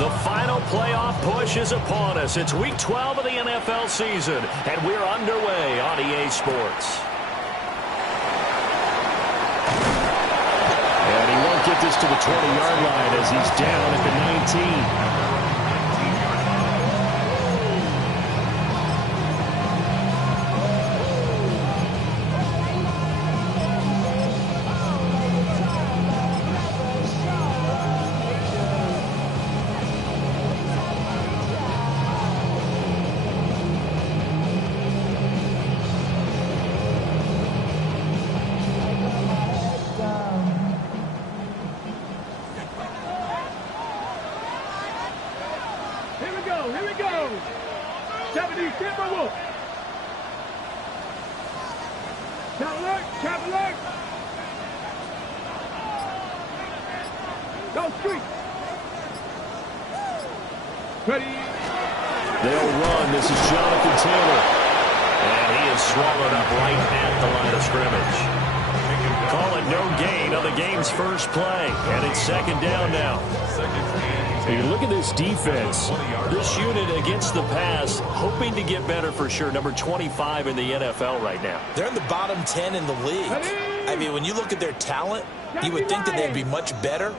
The final playoff push is upon us. It's Week 12 of the NFL season, and we're underway on EA Sports. And he won't get this to the 20-yard line as he's down at the 19. Here we go. 70, Timberwolf. Chop alert. Go street. Ready. They'll run. This is Jonathan Taylor. And he is swallowed up right at the line of scrimmage. Call it no gain on the game's first play. And it's second down now. You look at this defense. This unit against the pass, hoping to get better for sure. Number 25 in the NFL right now. They're in the bottom 10 in the league. I mean, when you look at their talent, you would think that they'd be much better.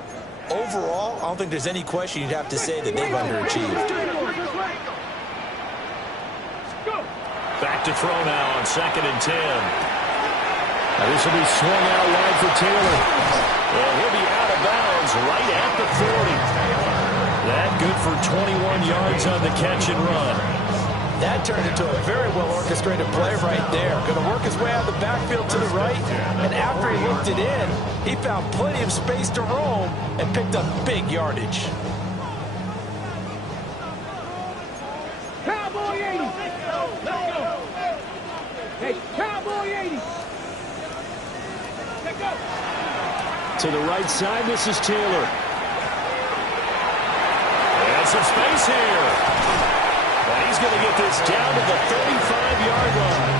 Overall, I don't think there's any question you'd have to say that they've underachieved. Back to throw now on 2nd and 10. This will be swung out wide for Taylor. And he'll be out of bounds right at the 40. That good for 21 yards on the catch and run. That turned into a very well-orchestrated play right there. Going to work his way out of the backfield to the right. And after he looked it in, he found plenty of space to roam and picked up big yardage. Cowboy 80. Let's go. Hey, Cowboy 80. Let's go. To the right side, this is Taylor. And some space here. And he's going to get this down to the 35-yard line.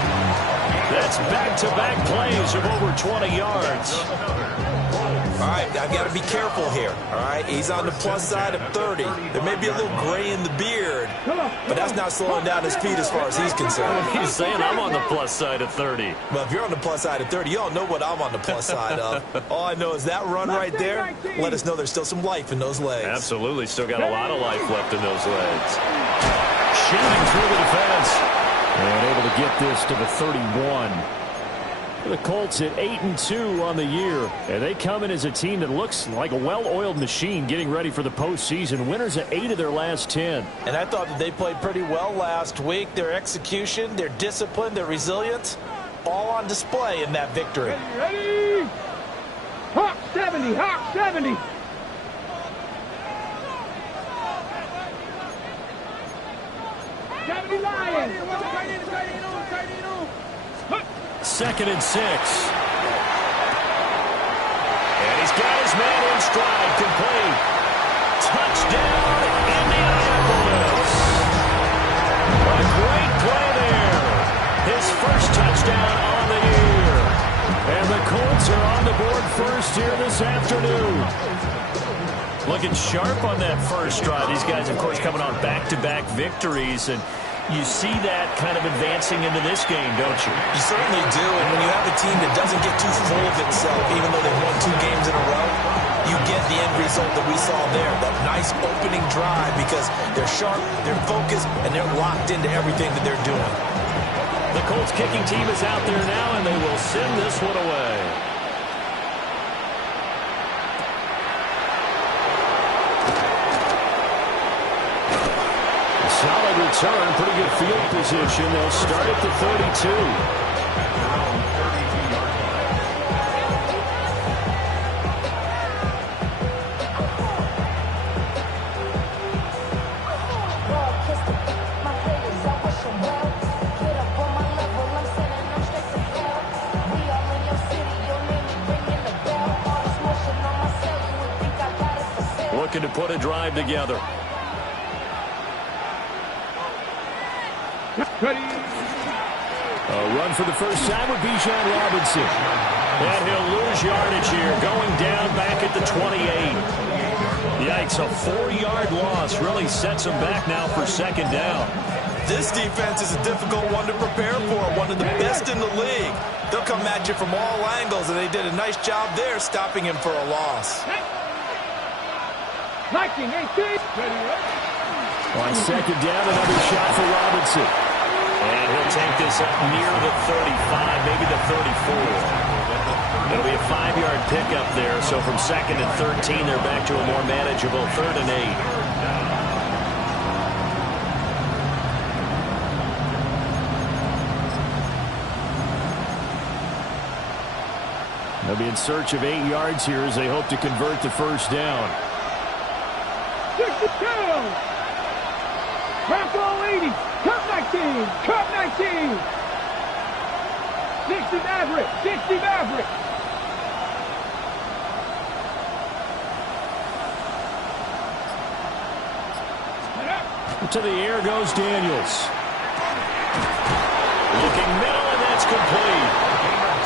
That's back-to-back plays of over 20 yards. All right, I've got to be careful here. All right, he's on the plus side of 30. There may be a little gray in the beard, but that's not slowing down his speed as far as he's concerned. He's saying I'm on the plus side of 30. Well, if you're on the plus side of 30, you all know what I'm on the plus side of. All I know is that run right there let us know there's still some life in those legs. Absolutely, still got a lot of life left in those legs. Shooting through the defense. And able to get this to the 31. The Colts at 8-2 on the year, and they come in as a team that looks like a well-oiled machine getting ready for the postseason. Winners of 8 of their last 10. And I thought that they played pretty well last week. Their execution, their discipline, their resilience, all on display in that victory. Ready? Hawk 70, Hawk 70. Lions. 2nd and 6. And he's got his man in stride, complete. Touchdown, Indianapolis. A great play there. His first touchdown on the year. And the Colts are on the board first here this afternoon. Looking sharp on that first drive. These guys, of course, coming on back-to-back victories, and you see that kind of advancing into this game, don't you? You certainly do, and when you have a team that doesn't get too full of itself, even though they've won 2 games in a row, you get the end result that we saw there, that nice opening drive, because they're sharp, they're focused, and they're locked into everything that they're doing. The Colts kicking team is out there now, and they will send this one away. Solid return, pretty good field position. They'll start at the 32. Looking to put a drive together. Ready? A run for the first time with Bijan Robinson. And he'll lose yardage here, going down back at the 28. The strikes. A 4-yard loss really sets them back now for second down. This defense is a difficult one to prepare for, one of the best in the league. They'll come at you from all angles, and they did a nice job there stopping him for a loss. On second down, another shot for Robinson. And he'll take this up near the 35, maybe the 34. It'll be a 5-yard pickup there, so from second and 13, they're back to a more manageable 3rd and 8. They'll be in search of 8 yards here as they hope to convert the first down. 62! Crack all 80! Cut 19! Cut 19! 60 Maverick! 60 Maverick! To the air goes Daniels. Looking middle, and that's complete.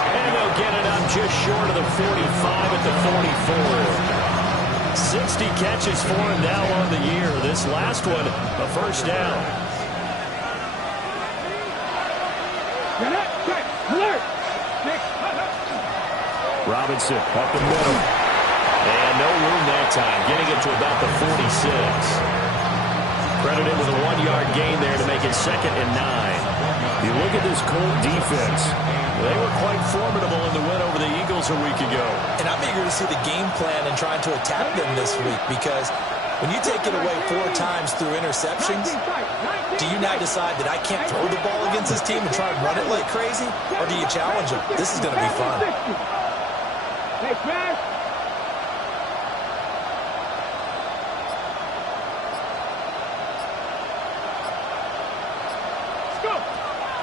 And they'll get it up just short of the 45 at the 44. 60 catches for him now on the year. This last one, a first down. Robinson up the middle. And no room that time, getting it to about the 46. Credited with a 1-yard gain there to make it 2nd and 9. You look at this Colt defense. They were quite formidable in the win over the Eagles a week ago. And I'm eager to see the game plan and trying to attack them this week, because when you take it away 4 times through interceptions, do you now decide that I can't throw the ball against this team and try and run it like crazy? Or do you challenge them? This is going to be fun. Hey, Crash!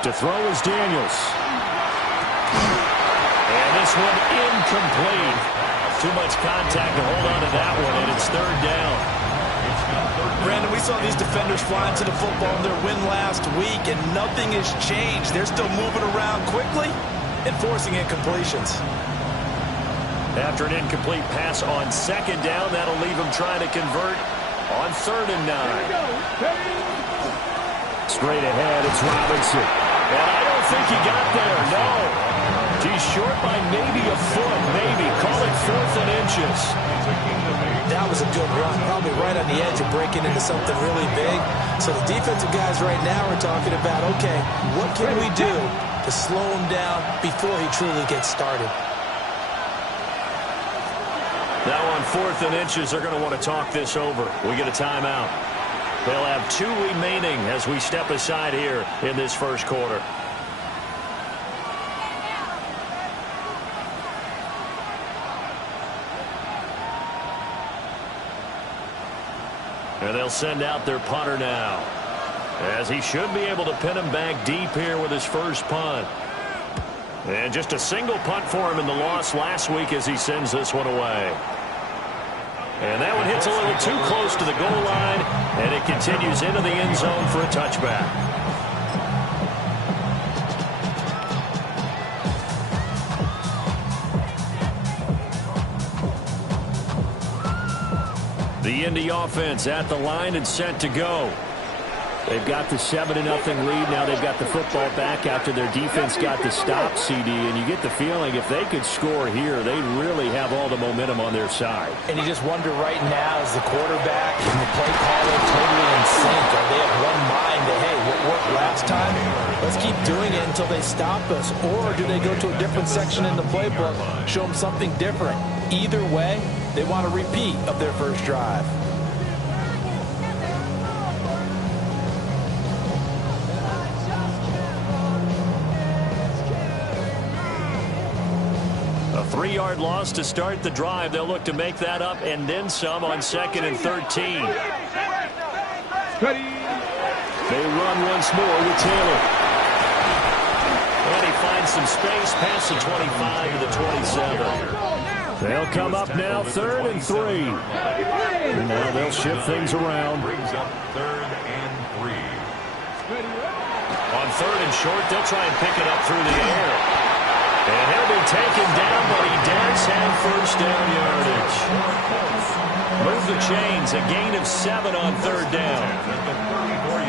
To throw is Daniels. And this one incomplete. Too much contact to hold on to that one, and it's 3rd down. Brandon, we saw these defenders flying to the football in their win last week, and nothing has changed. They're still moving around quickly and forcing incompletions. After an incomplete pass on second down, that'll leave them trying to convert on 3rd and 9. Straight ahead, it's Robinson. And I don't think he got there, no. He's short by maybe a foot, maybe. Call it 4th and inches. That was a good run, probably right on the edge of breaking into something really big. So the defensive guys right now are talking about, okay, what can we do to slow him down before he truly gets started? Now on 4th and inches, they're going to want to talk this over. We get a timeout. They'll have 2 remaining as we step aside here in this first quarter. And they'll send out their punter now, as he should be able to pin him back deep here with his first punt. And just a single punt for him in the loss last week as he sends this one away. And that one hits a little too close to the goal line, and it continues into the end zone for a touchback. The Indy offense at the line and set to go. They've got the 7-0 lead. Now they've got the football back after their defense got the stop, CD. And you get the feeling if they could score here, they really have all the momentum on their side. And you just wonder right now, is the quarterback and the play caller totally in sync? Are they of one mind that, hey, what worked last time, let's keep doing it until they stop us? Or do they go to a different section in the playbook, show them something different? Either way, they want a repeat of their first drive. A 3-yard loss to start the drive. They'll look to make that up and then some on 2nd and 13. They run once more with Taylor. And he finds some space past the 25 to the 27. They'll come up now 3rd and 3. And now they'll shift things around. Brings up 3rd and 3. On 3rd and short, they'll try and pick it up through the air. And he'll be taken down, but he does have first down yardage. Move the chains. A gain of 7 on 3rd down.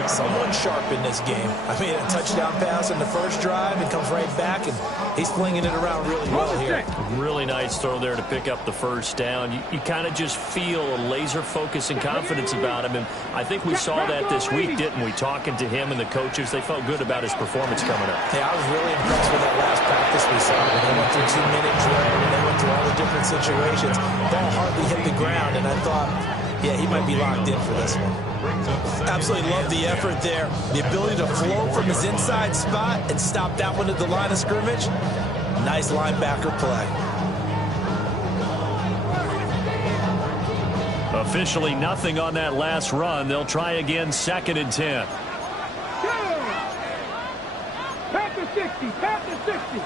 Someone sharp in this game. I mean, a touchdown pass in the first drive and comes right back, and he's flinging it around really well here. Really nice throw there to pick up the first down. You kind of just feel a laser focus and confidence about him, and I think we saw that this week, didn't we? Talking to him and the coaches, they felt good about his performance coming up. Yeah, I was really impressed with that last practice we saw. When they went through 2-minute drill, and they went through all the different situations. Ball hardly hit the ground, and I thought, yeah, he might be locked in for this one. Absolutely love the effort there. The ability to flow from his inside spot and stop that one at the line of scrimmage. Nice linebacker play. Officially nothing on that last run. They'll try again, 2nd and 10. Pass to 60. Pass to 60.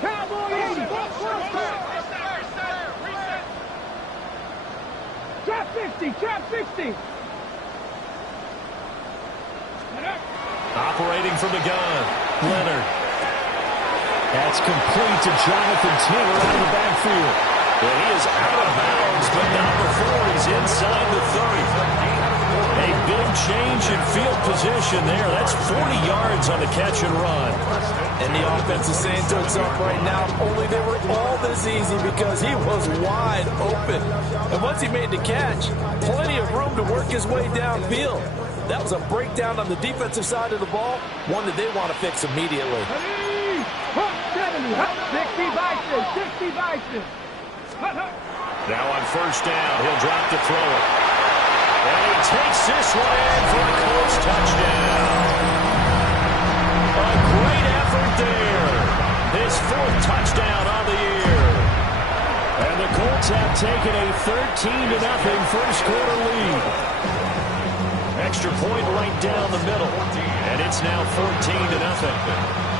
Cowboy 80. Trap 60. Trap 60. Operating from the gun, Leonard. That's complete to Jonathan Taylor out of the backfield. And he is out of bounds, but not before he's inside the 30. A big change in field position there. That's 40 yards on the catch and run. And the offense is saying to itself right now, only they were all this easy because he was wide open. And once he made the catch, plenty of room to work his way downfield. That was a breakdown on the defensive side of the ball, one that they want to fix immediately. 60 Bison. Now on 1st down, he'll drop to throw it. And he takes this one in for a Colts touchdown. A great effort there. His 4th touchdown on the year. And the Colts have taken a 13-0 first quarter lead. Extra point right down the middle. And it's now 14-0.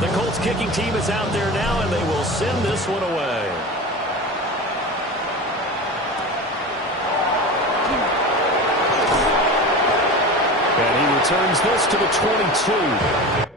The Colts kicking team is out there now, and they will send this one away. And he returns this to the 22.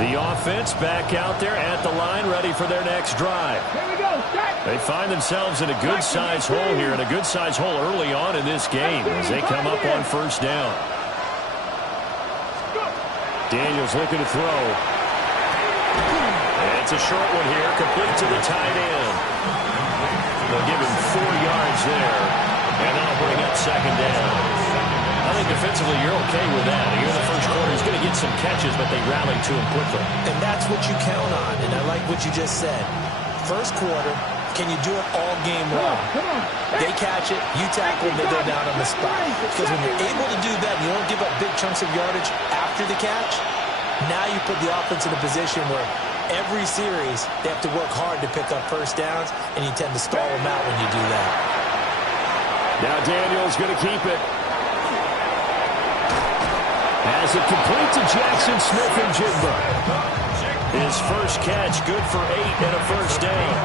The offense back out there at the line, ready for their next drive. Here we go. They find themselves in a good-sized hole here, and a good-sized hole early on in this game as they come up on 1st down. Daniels looking to throw. And it's a short one here, complete to the tight end. They'll give him 4 yards there, and that'll bring up 2nd down. I think defensively you're okay with that. Here in the first quarter, he's going to get some catches, but they rally to him quickly. And that's what you count on, and I like what you just said. First quarter, can you do it all game long? They catch it, you tackle, and they go down on the spot. Because when you're able to do that, and you don't give up big chunks of yardage after the catch, now you put the offense in a position where every series they have to work hard to pick up 1st downs, and you tend to stall them out when you do that. Now Daniels going to keep it. Has it complete to Jackson Smith-Njigba. His first catch, good for 8 and a 1st down.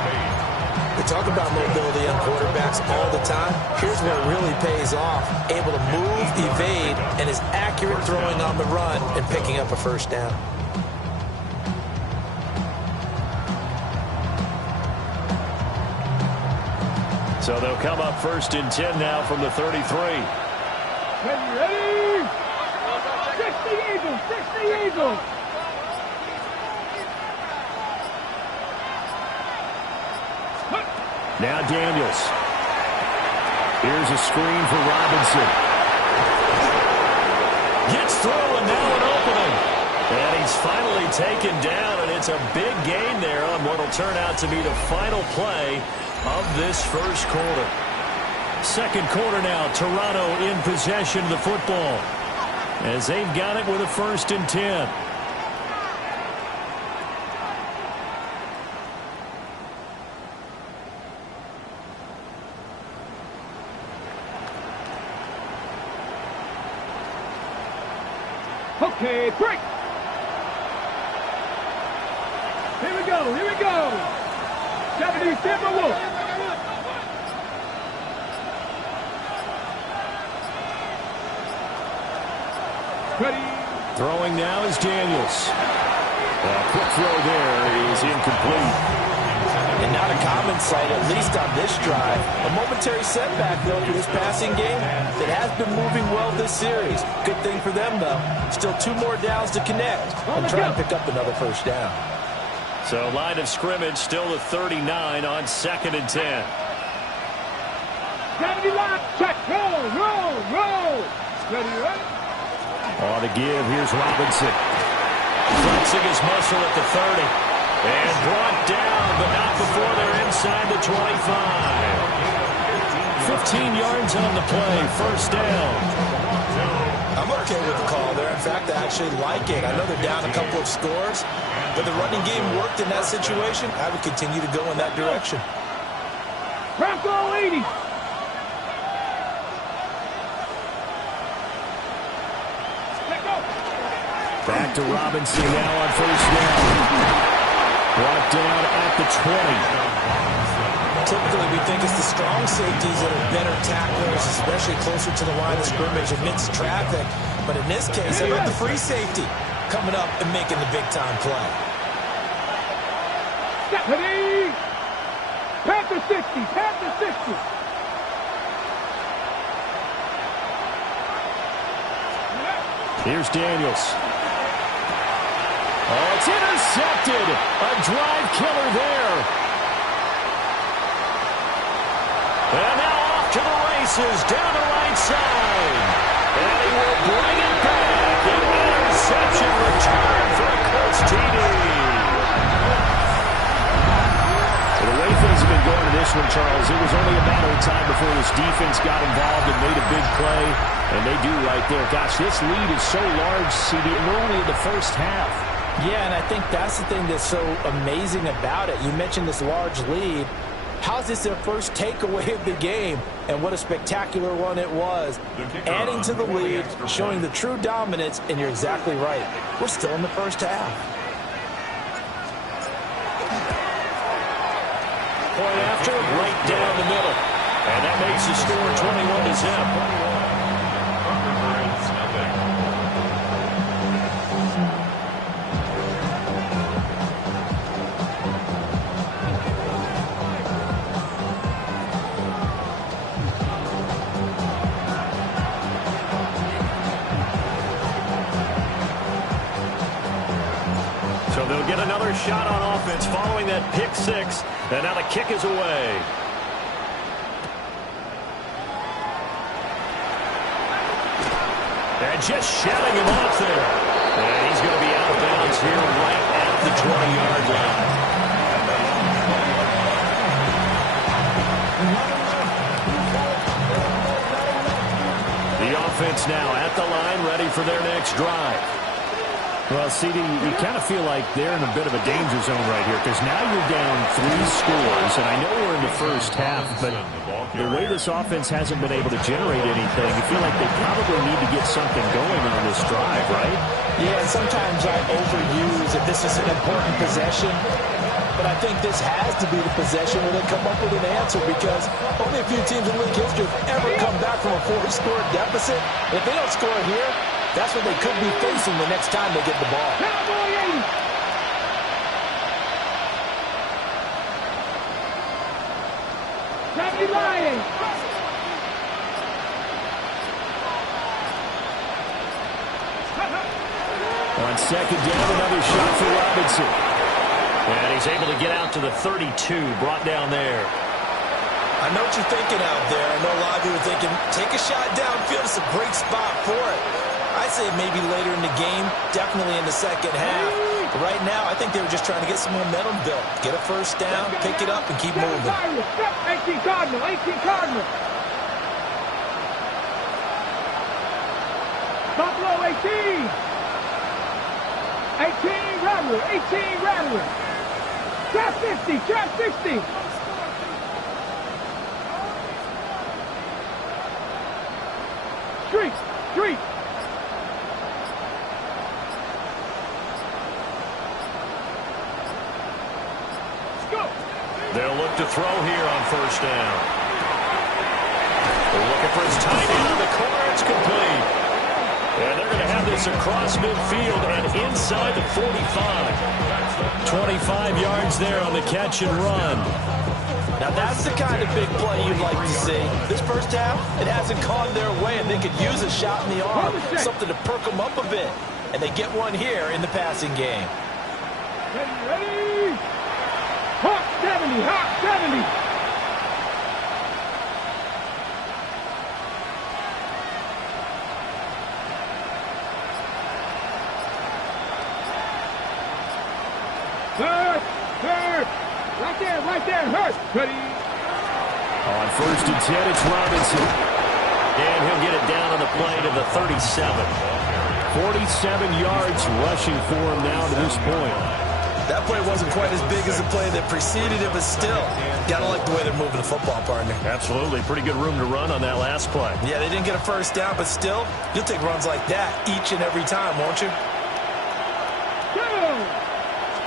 We talk about mobility on quarterbacks all the time. Here's where it really pays off. Able to move, evade, and is accurate throwing on the run and picking up a 1st down. So they'll come up 1st and 10 now from the 33. Ready? 60 Eagles. Now Daniels. Here's a screen for Robinson. Gets through, and now an opening. And he's finally taken down, and it's a big gain there it'll turn out to be the final play of this first quarter. Second quarter now, Toronto in possession of the football as they've got it with a 1st and 10. Okay, break. Here we go, here we go. Japanese Timber Wolf. Ready. Throwing now is Daniels. Quick throw there is incomplete. And not a common sight, at least on this drive. A momentary setback, though, for this passing game that has been moving well this series. Good thing for them, though. Still 2 more downs to connect and try and pick up another first down. So line of scrimmage still the 39 on 2nd and 10. Check, roll. Ready, right? On the give, here's Robinson. Flexing his muscle at the 30. And brought down, but not before they're inside the 25. 15 yards on the play, 1st down. I'm okay with the call there. In fact, I actually like it. I know they're down a couple of scores, but the running game worked in that situation. I would continue to go in that direction. Bronco 80. Back to Robinson now on 1st down. Brought down at the 20. Typically, we think it's the strong safeties that are better tacklers, especially closer to the line of scrimmage amidst traffic. But in this case, how about the free safety coming up and making the big-time play? Ready. Panther 60, Panther 60. Here's Daniels. Oh, it's intercepted. A drive killer there. And now off to the races down the right side. And he will bring it back. An interception return for a Colts TD. So the way things have been going to this one, Charles, it was only a matter of time before this defense got involved and made a big play. And they do right there. Gosh, this lead is so large, CD, and we're only in the first half. Yeah, and I think that's the thing that's so amazing about it. You mentioned this large lead. How's this their first takeaway of the game? And what a spectacular one it was. Adding to the lead, showing the true dominance, and you're exactly right. We're still in the first half. Point after, right down the middle. And that makes the score 21-0. They'll get another shot on offense following that pick 6. And now the kick is away. And just shouting him off there. And he's going to be out of bounds here right at the 20-yard line. The offense now at the line, ready for their next drive. Well, CD, you kind of feel like they're in a bit of a danger zone right here because now you're down 3 scores, and I know we're in the first half, but the way this offense hasn't been able to generate anything, you feel like they probably need to get something going on this drive, right? Yeah, and sometimes I overuse if this is an important possession, but I think this has to be the possession where they come up with an answer because only a few teams in league history have ever come back from a 4-score deficit. If they don't score here, that's what they could be facing the next time they get the ball. On second down, another shot for Robinson. And he's able to get out to the 32, brought down there. I know what you're thinking out there. I know a lot of you are thinking, take a shot downfield. It's a great spot for it. I'd say maybe later in the game, definitely in the second half. Right now, I think they were just trying to get some momentum built. Get a first down, pick it up, and keep moving. 18 Cardinal, 18 Cardinal. Buffalo 18. 18 Rattler, 18 Rattler. Trap 50, trap 50. Street, street. They'll look to throw here on first down. They're looking for his tight end in the corner. It's complete. And they're going to have this across midfield and inside the 45. 25 yards there on the catch and run. Now that's the kind of big play you'd like to see. This first half, it hasn't gone their way, and they could use a shot in the arm, something to perk them up a bit. And they get one here in the passing game. Ready? Hot 70, hot 70. Hurt, hurt. Right there, hurt. Ready? On first and 10, it's Robinson. And he'll get it down on the play to the 37. 47 yards rushing for him now to this point. That play wasn't quite as big as the play that preceded it, but still, gotta like the way they're moving the football, partner. Absolutely. Pretty good room to run on that last play. Yeah, they didn't get a first down, but still, you'll take runs like that each and every time, won't you?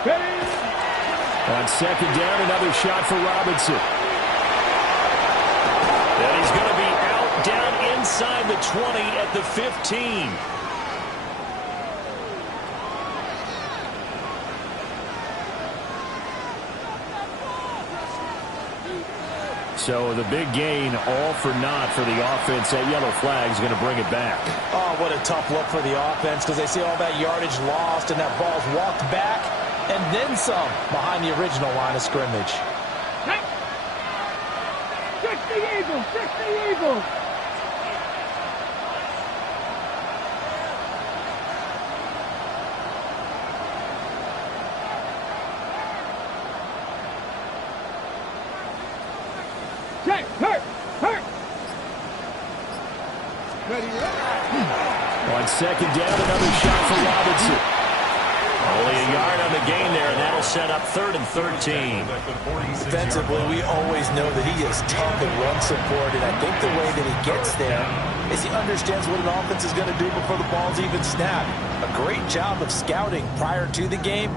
Ready? On second down, another shot for Robinson. And he's going to be out down inside the 20 at the 15. So the big gain, all for naught for the offense. That yellow flag is going to bring it back. Oh, what a tough look for the offense, because they see all that yardage lost and that ball's walked back and then some behind the original line of scrimmage. 60 Eagles, 60 Eagles. Check, hurt, hurt. Ready, On second down, another shot for Robinson. Only a yard on the gain there, and that'll set up 3rd and 13. Defensively, we always know that he is tough in run support, and I think the way that he gets there is he understands what an offense is going to do before the ball's even snapped. A great job of scouting prior to the game,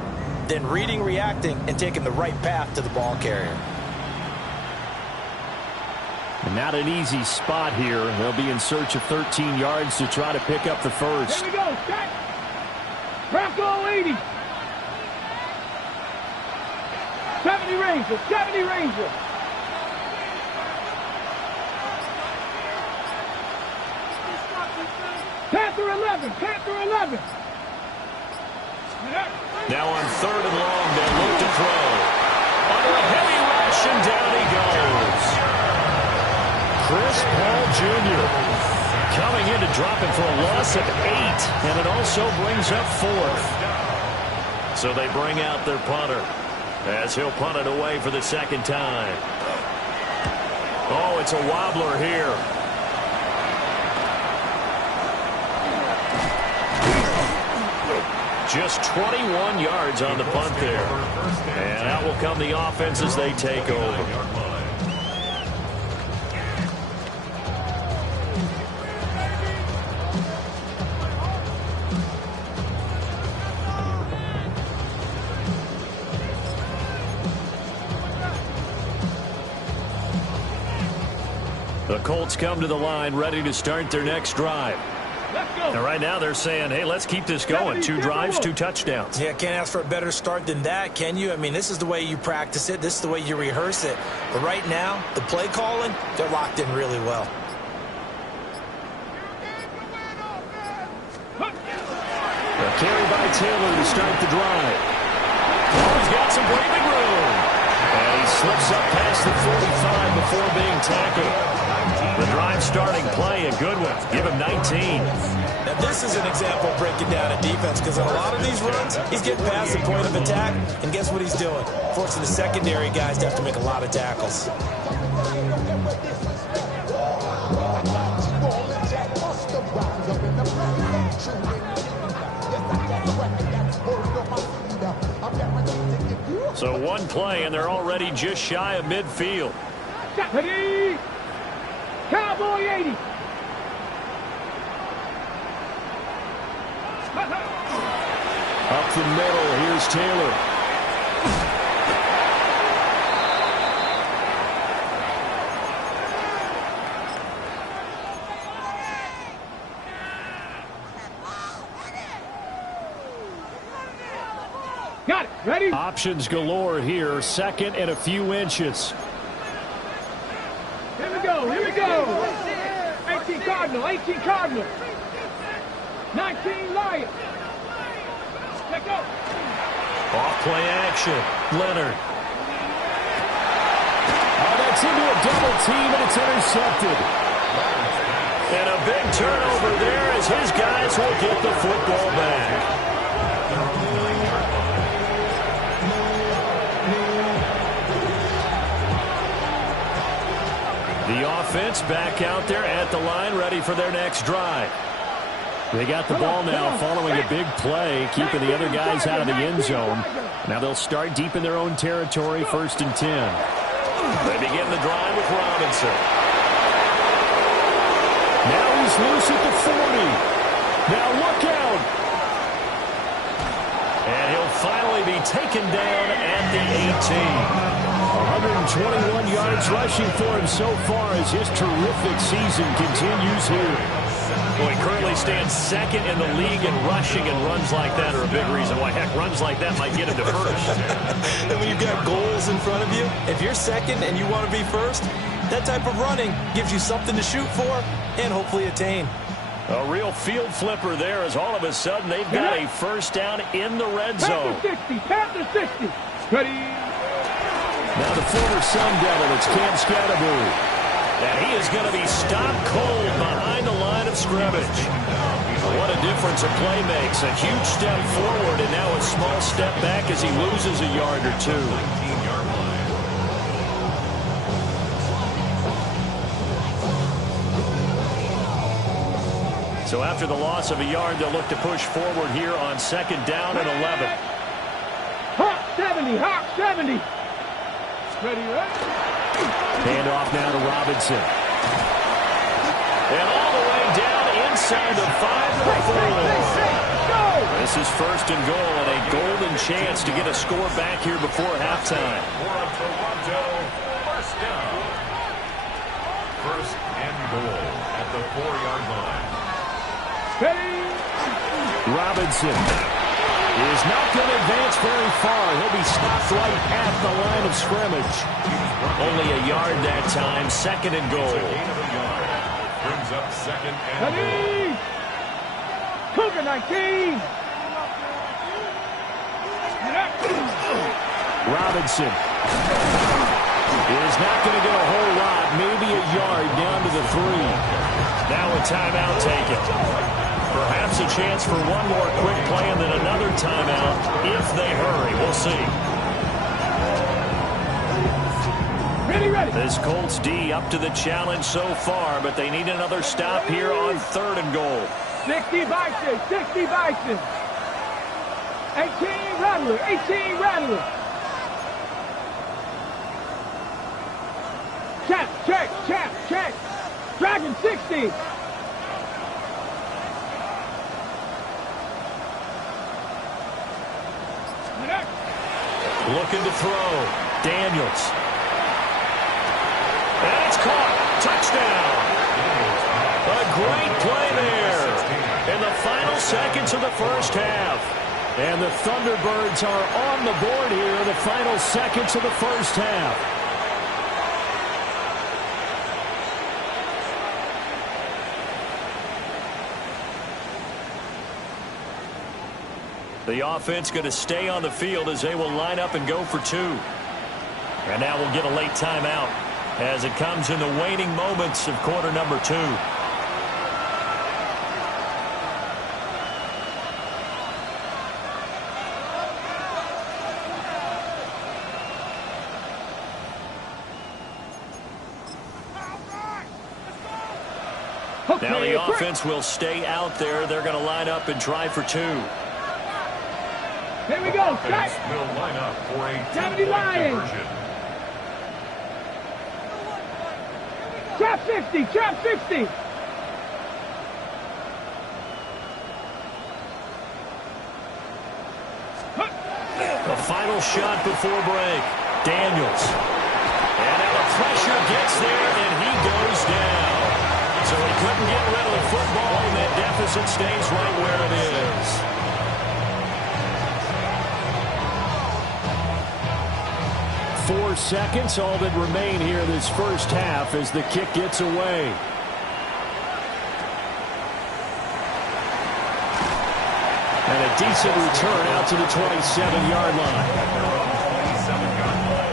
then reading, reacting, and taking the right path to the ball carrier. And not an easy spot here. They'll be in search of 13 yards to try to pick up the first. here we go, set. Bronco 80. 70 Ranger, 70 Ranger. Panther 11, Panther 11. Now on 3rd and long, they'll look to throw. Under a heavy rush, and down he goes. Chris Paul Jr. coming in to drop him for a loss of 8, and it also brings up 4th. So they bring out their punter as he'll punt it away for the second time. Oh, it's a wobbler here. Just 21 yards on the punt there. And out will come the offense as they take over. The Colts come to the line ready to start their next drive. Let's go. And right now they're saying, hey, let's keep this going. 2 drives, 2 touchdowns. Yeah, can't ask for a better start than that, can you? I mean, this is the way you practice it. This is the way you rehearse it. But right now, the play calling, they're locked in really well. A carry by Taylor to start the drive. Oh, he's got some breathing room. And he slips up past the 45 before being tackled. The drive starting play, a good one. Give him 19. Now, this is an example of breaking down a defense, because on a lot of these runs, he's getting past the point of attack, and guess what he's doing? Forcing the secondary guys to have to make a lot of tackles. So one play, and they're already just shy of midfield. Ready? Cowboy 80. Up the middle, here's Taylor. Got it. Ready? Options galore here, second and a few inches. Here we go. Here we go. 18 Cardinal. 18 Cardinal. 19 Lion. Let go. Off play action. Leonard. Oh, that's into a double team, and it's intercepted. And a big turnover there as his guys will get the football back. The offense back out there at the line, ready for their next drive. They got the ball now following a big play, keeping the other guys out of the end zone. Now they'll start deep in their own territory, 1st and 10. They begin the drive with Robinson. Now he's loose at the 40. Now look out. And he'll finally be taken down at the 18. 121 yards rushing for him so far as his terrific season continues here. Well, he currently stands second in the league in rushing, and runs like that are a big reason why. Heck, runs like that might get him to first. And when you've got goals in front of you, if you're second and you want to be first, that type of running gives you something to shoot for and hopefully attain. A real field flipper there, as all of a sudden they've got a first down in the red zone. Panther 60. Ready? Now the former Sun Devil, it's Cam Scatterbury. And he is going to be stopped cold behind the line of scrimmage. What a difference a play makes. A huge step forward and now a small step back as he loses a yard or two. So after the loss of a yard, they'll look to push forward here on 2nd down and 11. Hawk 70. Hawk 70. Ready, right? Hand off now to Robinson. And all the way down inside the 5 to the 4. This is 1st and goal, and a golden chance to get a score back here before halftime. Toronto, 1st down. 1st and goal at the 4-yard line. Robinson is not going to advance very far. He'll be stopped right at the line of scrimmage. Only a yard that time, 2nd and goal. Gain of a yard. Brings up 2nd and Ready? Cougar 19. Robinson is not going to get a whole lot, maybe a yard down to the 3. Now a timeout taken. Perhaps a chance for one more quick play and then another timeout if they hurry. We'll see. Ready. This Colts D up to the challenge so far, but they need another stop here on 3rd and goal. 60 Bison. 60 Bison. 18 Rattler. 18 Rattler. Check. Dragon 60. Looking to throw. Daniels. And it's caught. Touchdown. A great play there in the final seconds of the 1st half. And the Thunderbirds are on the board here in the final seconds of the 1st half. The offense going to stay on the field as they will line up and go for 2. And now we'll get a late timeout as it comes in the waning moments of quarter number 2. Now the offense will stay out there. They're going to line up and try for 2. Here we go. Offense will line up for a 70 2-point line. conversion. Trap 50. Trap 50. The final shot before break. Daniels. And now the pressure gets there, and he goes down. So he couldn't get rid of the football, and that deficit stays right where it is. 4 seconds, all that remain here this first half as the kick gets away. And a decent return out to the 27-yard line. At their own 27-yard line.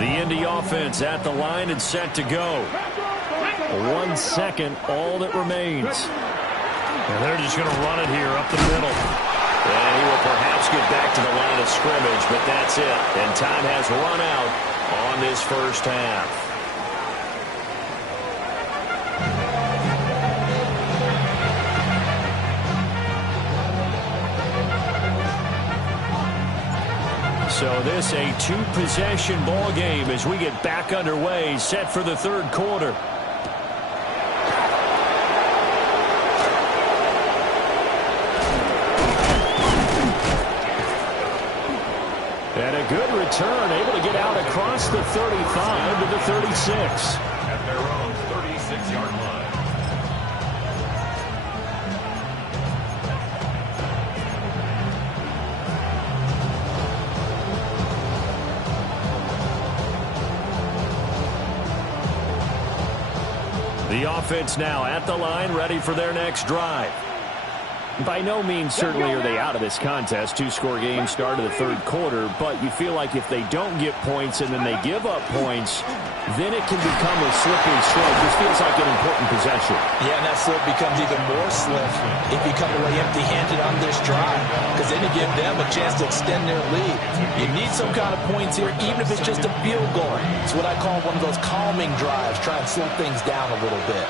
The Indy offense at the line and set to go. 1 second, all that remains. And they're just going to run it here up the middle. And he will perhaps get back to the line of scrimmage, but that's it. And time has run out on this first half. So this a 2-possession ball game as we get back underway, set for the third quarter. And a good return, able to get out across the 35 to the 36. At their own 36-yard line. The offense now at the line, ready for their next drive. By no means certainly are they out of this contest. 2-score game start of the third quarter, but you feel like if they don't get points and then they give up points, then it can become a slippery slope. This feels like an important possession. Yeah, and that slope becomes even more slim if you come away empty-handed on this drive, because then you give them a chance to extend their lead. You need some kind of points here, even if it's just a field goal. It's what I call one of those calming drives, try and slow things down a little bit.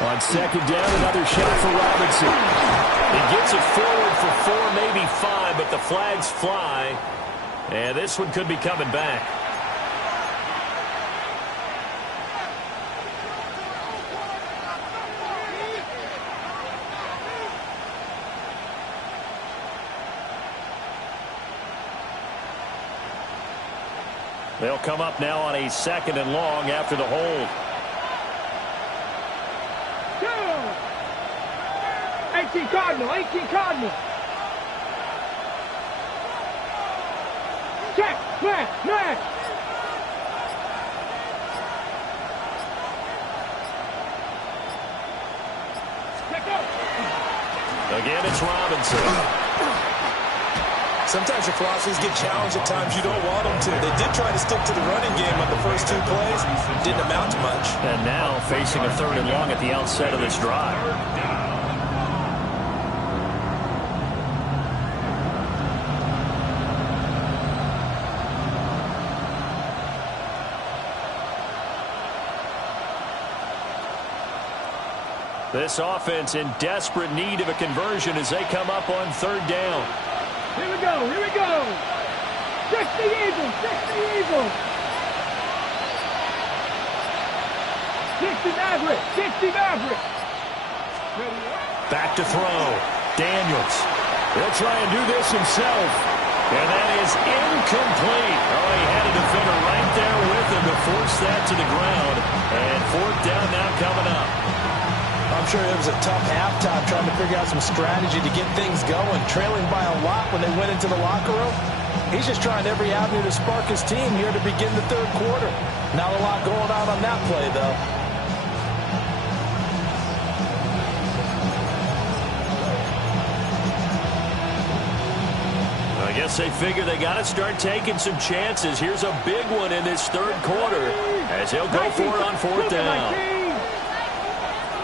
On second down, another shot for Robinson. He gets it forward for 4, maybe 5, but the flags fly. And this one could be coming back. They'll come up now on a 2nd and long after the hold. 18 Cardinal, 18 Cardinal. Check, man. Again, it's Robinson. Sometimes your philosophies get challenged at times you don't want them to. They did try to stick to the running game on the first 2 plays. Didn't amount to much. And now facing a 3rd and long at the outset of this drive. This offense in desperate need of a conversion as they come up on 3rd down. Here we go. 60 Eagles. 60 Maverick. Back to throw. Daniels. He'll try and do this himself. And that is incomplete. Oh, he had a defender right there with him to force that to the ground. And 4th down now coming up. I'm sure it was a tough halftime trying to figure out some strategy to get things going. Trailing by a lot when they went into the locker room. He's just trying every avenue to spark his team here to begin the third quarter. Not a lot going on that play, though. I guess they figure they got to start taking some chances. Here's a big one in this third quarter as he'll go for it on fourth down.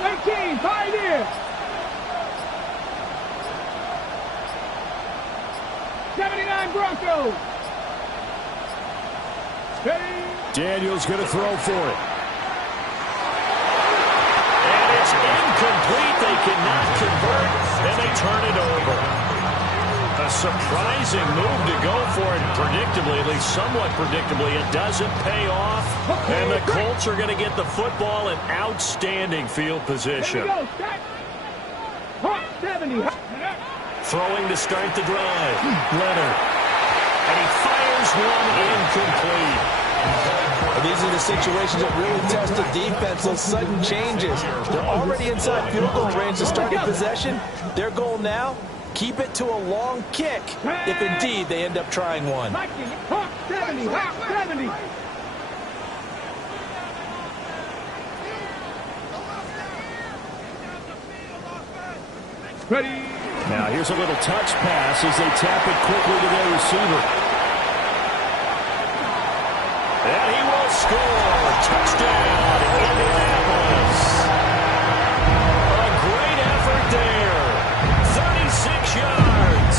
19, Pioneer. 79 Broncos. Daniels going to throw for it. And it's incomplete. They cannot convert, and they turn it over. A surprising move to go for it. Predictably, at least somewhat predictably, it doesn't pay off. And the Colts are going to get the football in outstanding field position. Throwing to start the drive. Leonard. And he fires one incomplete. These are the situations that really test the defense, those sudden changes. They're already inside field goal range to start the possession. Their goal now, keep it to a long kick, if indeed they end up trying one. 70, 70. Ready. Now here's a little touch pass as they tap it quickly to their receiver. And he will score. Touchdown, Indianapolis. A great effort there. 36 yards.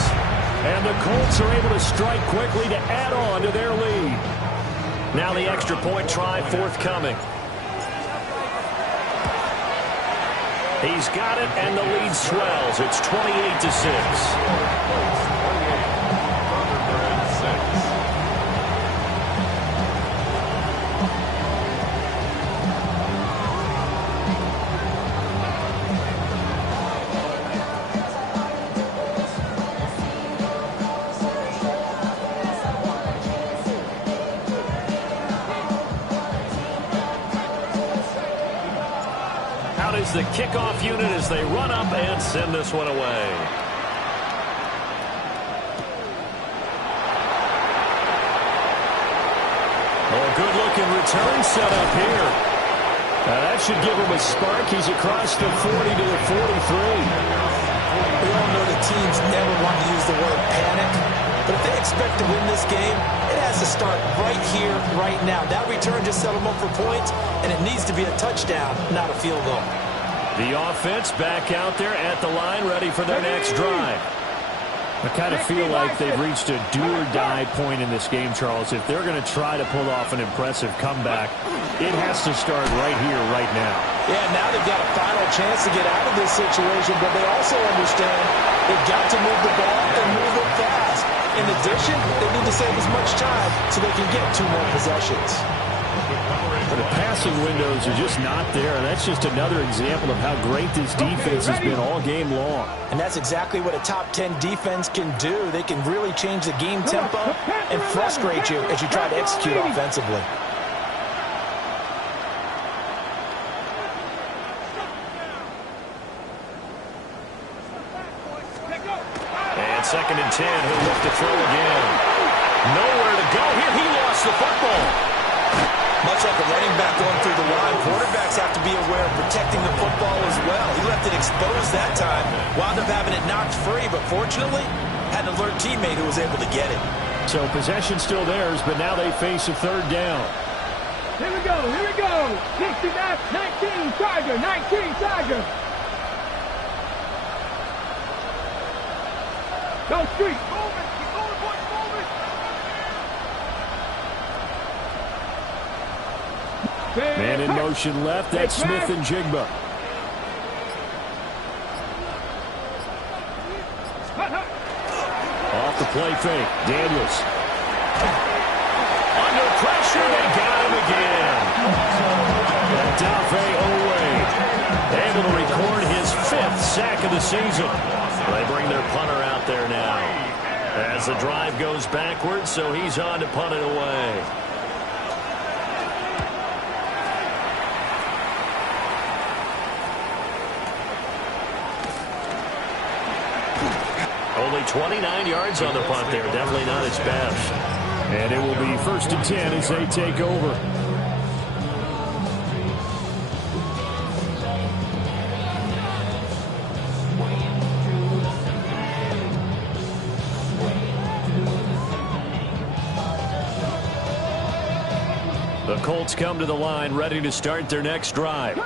And the Colts are able to strike quickly to add on to their lead. Now the extra point try forthcoming. He's got it, and the lead swells. It's 28-6. The kickoff unit as they run up and send this one away. Oh, good-looking return set up here. That should give him a spark. He's across the 40 to the 43. We all know the teams never want to use the word panic, but if they expect to win this game, it has to start right here, right now. That return just set them up for points, and it needs to be a touchdown, not a field goal. The offense back out there at the line, ready for their next drive. I kind of feel like they've reached a do-or-die point in this game, Charles. If they're going to try to pull off an impressive comeback, it has to start right here, right now. Yeah, now they've got a final chance to get out of this situation, but they also understand they've got to move the ball and move it fast. In addition, they need to save as much time so they can get 2 more possessions. The passing windows are just not there. That's just another example of how great this defense has been all game long. And that's exactly what a top 10 defense can do. They can really change the game tempo and frustrate you as you try to execute offensively. And 2nd and 10, he'll look to throw again. Nowhere to go here. He lost the football. Much like a running back going through the line, quarterbacks have to be aware of protecting the football as well. He left it exposed that time, wound up having it knocked free, but fortunately, had an alert teammate who was able to get it. So possession still theirs, but now they face a 3rd down. Here we go, here we go. 19 Charger, 19 Charger. Go street. Man in motion left. That's Smith and Jigba. Off the play fake. Daniels. Under pressure. They got him again. Dafe Owe able to record his 5th sack of the season. They bring their punter out there now. As the drive goes backwards, so he's on to punt it away. Only 29 yards on the punt there. Definitely not its best. And it will be 1st and 10 as they take over. The Colts come to the line ready to start their next drive.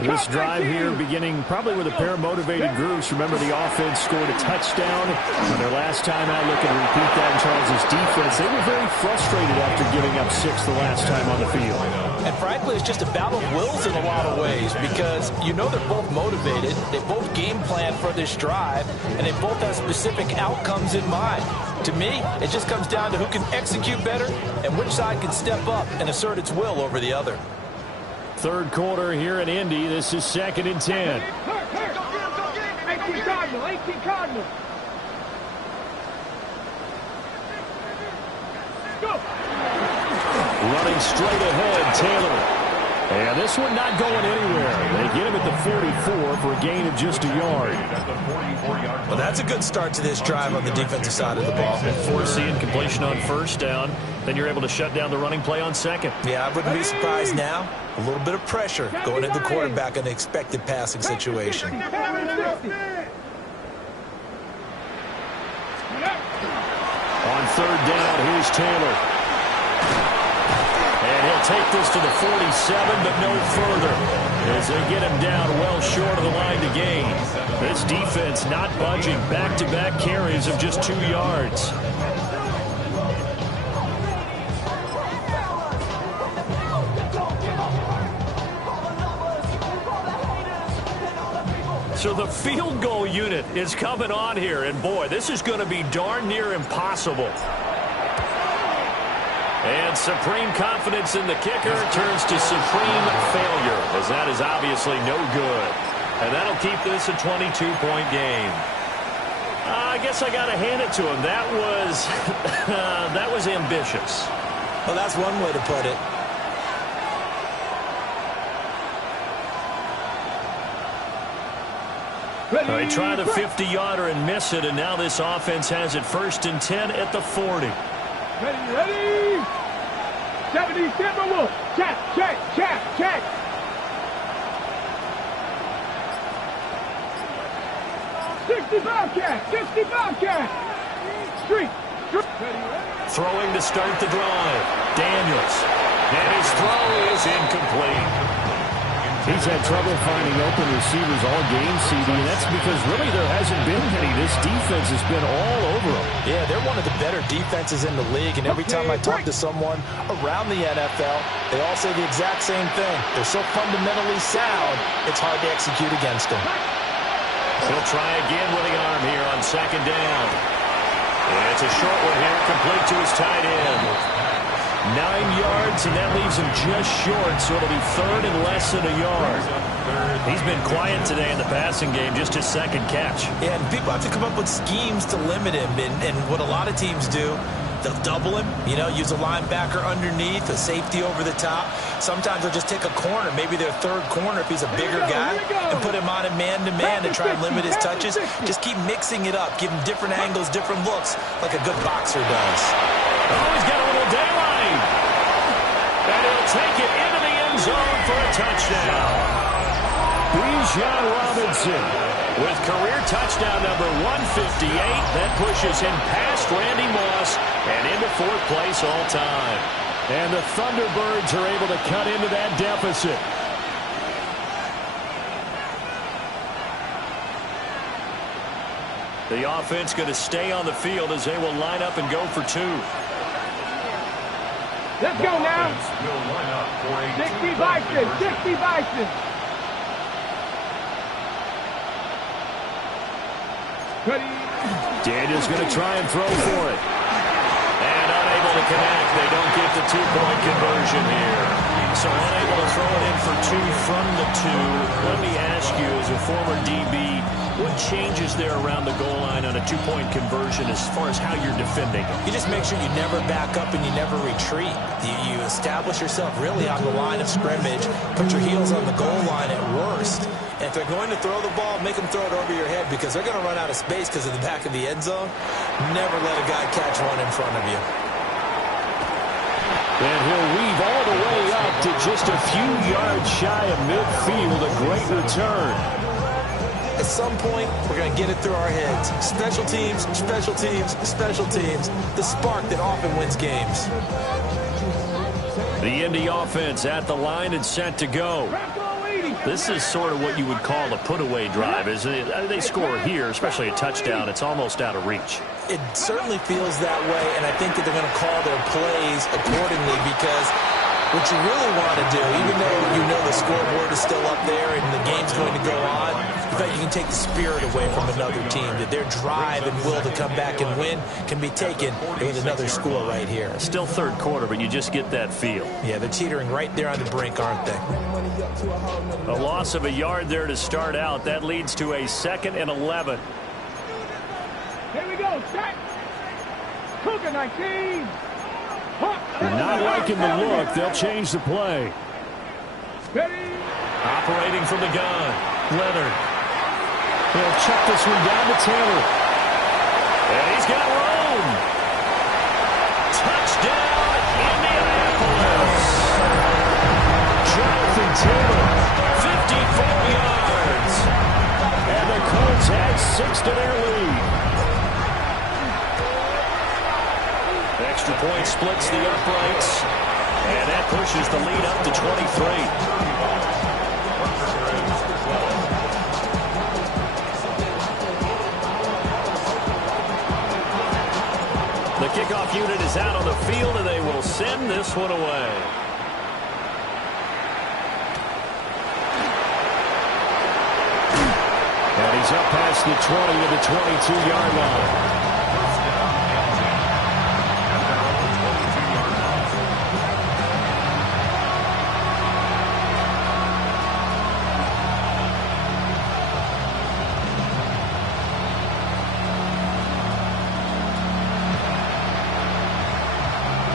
This drive here beginning probably with a pair of motivated groups. Remember, the offense scored a touchdown on their last time out. Looking to repeat that in Charles' defense. They were very frustrated after giving up 6 the last time on the field. And frankly, it's just a battle of wills in a lot of ways because you know they're both motivated. They both game plan for this drive, and they both have specific outcomes in mind. To me, it just comes down to who can execute better and which side can step up and assert its will over the other. 3rd quarter here in Indy. This is 2nd and 10. 18 Cardinal, 18 Cardinal. Go. Running straight ahead, Taylor. And this one not going anywhere. They get him at the 44 for a gain of just a yard. Well, that's a good start to this drive on the defensive side of the ball. Force the incompletion on 1st down. Then you're able to shut down the running play on 2nd. Yeah, I wouldn't be surprised now. A little bit of pressure going at the quarterback in the expected passing situation. On 3rd down, here's Taylor. And he'll take this to the 47, but no further, as they get him down well short of the line to gain. This defense not budging. Back-to-back carries of just 2 yards. So the field goal unit is coming on here, and boy, this is going to be darn near impossible. And supreme confidence in the kicker turns to supreme failure, as that is obviously no good. And that'll keep this a 22-point game. I guess I got to hand it to him. That was that was ambitious. Well, that's one way to put it. They try the 50-yarder and miss it, and now this offense has it 1st and 10 at the 40. Ready. 70 Timberwolves. Check. 60 Bobcat. Street. Throwing to start the drive. Daniels. And his throw is incomplete. He's had trouble finding open receivers all game, CD, and that's because really there hasn't been any. This defense has been all over them. Yeah, they're one of the better defenses in the league, and every time I talk to someone around the NFL, they all say the exact same thing. They're so fundamentally sound, it's hard to execute against them. He'll try again with the arm here on 2nd down. And it's a short one here, complete to his tight end. 9 yards, and that leaves him just short, so it'll be 3rd and less than a yard. He's been quiet today in the passing game, just his 2nd catch. Yeah, and people have to come up with schemes to limit him, and what a lot of teams do, they'll double him, use a linebacker underneath, a safety over the top. Sometimes they'll just take a corner, maybe their 3rd corner if he's a bigger guy, and put him on a man-to-man to try and limit his touches. Just keep mixing it up, give him different angles, different looks, like a good boxer does. Oh, he's got a little daylight. And he'll take it into the end zone for a touchdown. Bijan Robinson with career touchdown number 158. That pushes him past Randy Moss and into 4th place all time. And the Thunderbirds are able to cut into that deficit. The offense going to stay on the field as they will line up and go for 2. Let's go now. 60 Bison. Ready. Daniels going to try and throw for it. And unable to connect. They don't get the 2-point conversion here. So unable to throw it in for 2 from the 2. Let me ask you, as a former DB, what changes there around the goal line on a 2-point conversion as far as how you're defending? You just make sure you never back up and you never retreat. You establish yourself really on the line of scrimmage, put your heels on the goal line at worst, And if they're going to throw the ball, make them throw it over your head because they're going to run out of space because of the back of the end zone. Never let a guy catch one in front of you. And he'll weave all the way up to just a few yards shy of midfield. A great return. At some point, we're going to get it through our heads. Special teams, special teams, special teams. The spark that often wins games. The Indy offense at the line and set to go. This is sort of what you would call a put-away drive. As they score here, especially a touchdown, it's almost out of reach. It certainly feels that way, and I think that they're going to call their plays accordingly because what you really want to do, even though you know the scoreboard is still up there and the game's going to go on, in fact, you can take the spirit away from another team, that their drive and will to come back and win can be taken with another score right here. Still third quarter, but you just get that feel. Yeah, they're teetering right there on the brink, aren't they? A loss of a yard there to start out. That leads to a 2nd and 11. Here we go. Set. Cougar 19. Not liking the look. They'll change the play. Ready. Operating from the gun. Leonard. He'll check this one down to Taylor. And he's got room. Touchdown, Indianapolis. Jonathan Taylor, 54 yards. And the Colts add 6 to their lead. Extra point splits the uprights. And that pushes the lead up to 23. The kickoff unit is out on the field, and they will send this one away. And he's up past the 20 to the 22-yard line.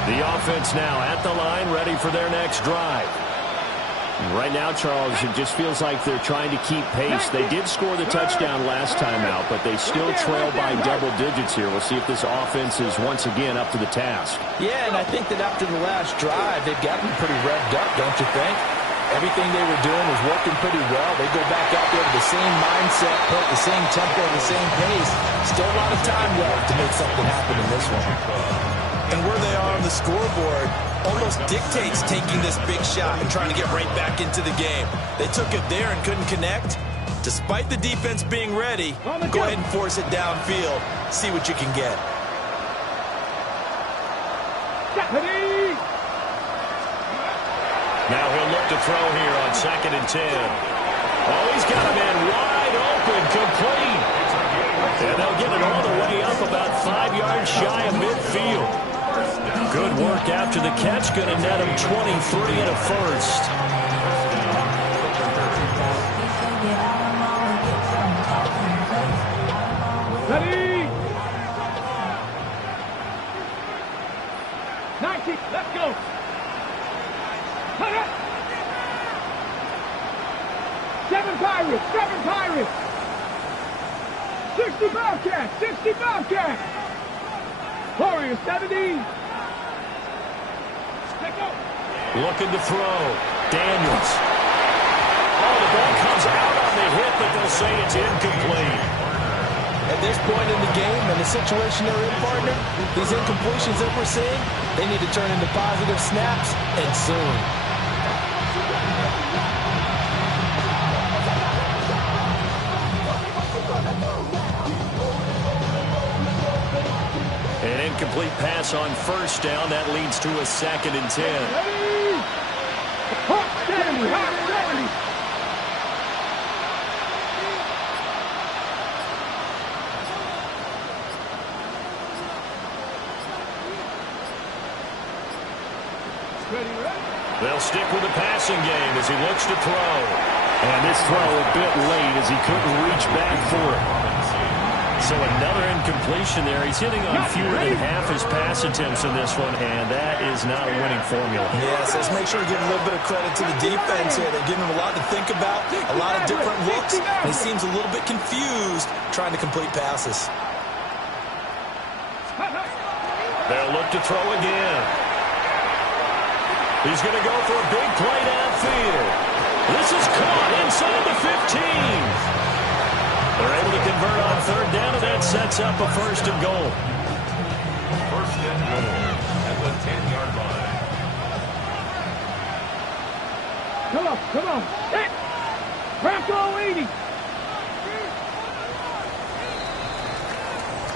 The offense now at the line, ready for their next drive. Right now, Charles, it just feels like they're trying to keep pace. They did score the touchdown last time out, but they still trail by double digits here. We'll see if this offense is once again up to the task. Yeah, and I think that after the last drive, they've gotten pretty revved up, don't you think? Everything they were doing was working pretty well. They go back out there with the same mindset, put the same tempo, the same pace. Still a lot of time left to make something happen in this one. And where they are on the scoreboard almost dictates taking this big shot and trying to get right back into the game. They took it there and couldn't connect. Despite the defense being ready, go ahead and force it downfield. See what you can get. Now he'll look to throw here on 2nd and 10. Oh, he's got a man wide open, complete. And they'll get it all the way up about 5 yards shy of midfield. Good work after the catch. Going to net him 23 and a first. Ready. 19. Let's go. Cut it. 7 Pirates. 7 Pirates. 60 Bobcats. 60 Bobcats. Warriors 70. Looking to throw. Daniels. Oh, the ball comes out on the hit, but they'll say it's incomplete. At this point in the game and the situation they're in, partner, these incompletions that we're seeing, they need to turn into positive snaps, and soon. An incomplete pass on first down. That leads to a 2nd and 10. Hot 70, hot 70. They'll stick with the passing game as he looks to throw. And this throw a bit late as he couldn't reach back for it. So another incompletion there. He's hitting on fewer than half his pass attempts in this one, and that is not a winning formula. Yes, let's make sure to give a little bit of credit to the defense here. They're giving him a lot to think about, a lot of different looks, and he seems a little bit confused trying to complete passes. They'll look to throw again. He's going to go for a big play downfield. This is caught inside the 15. They're able to convert on third down, and that sets up a first and goal. First and goal at the 10-yard line. Come on. Hey! Bronco 80.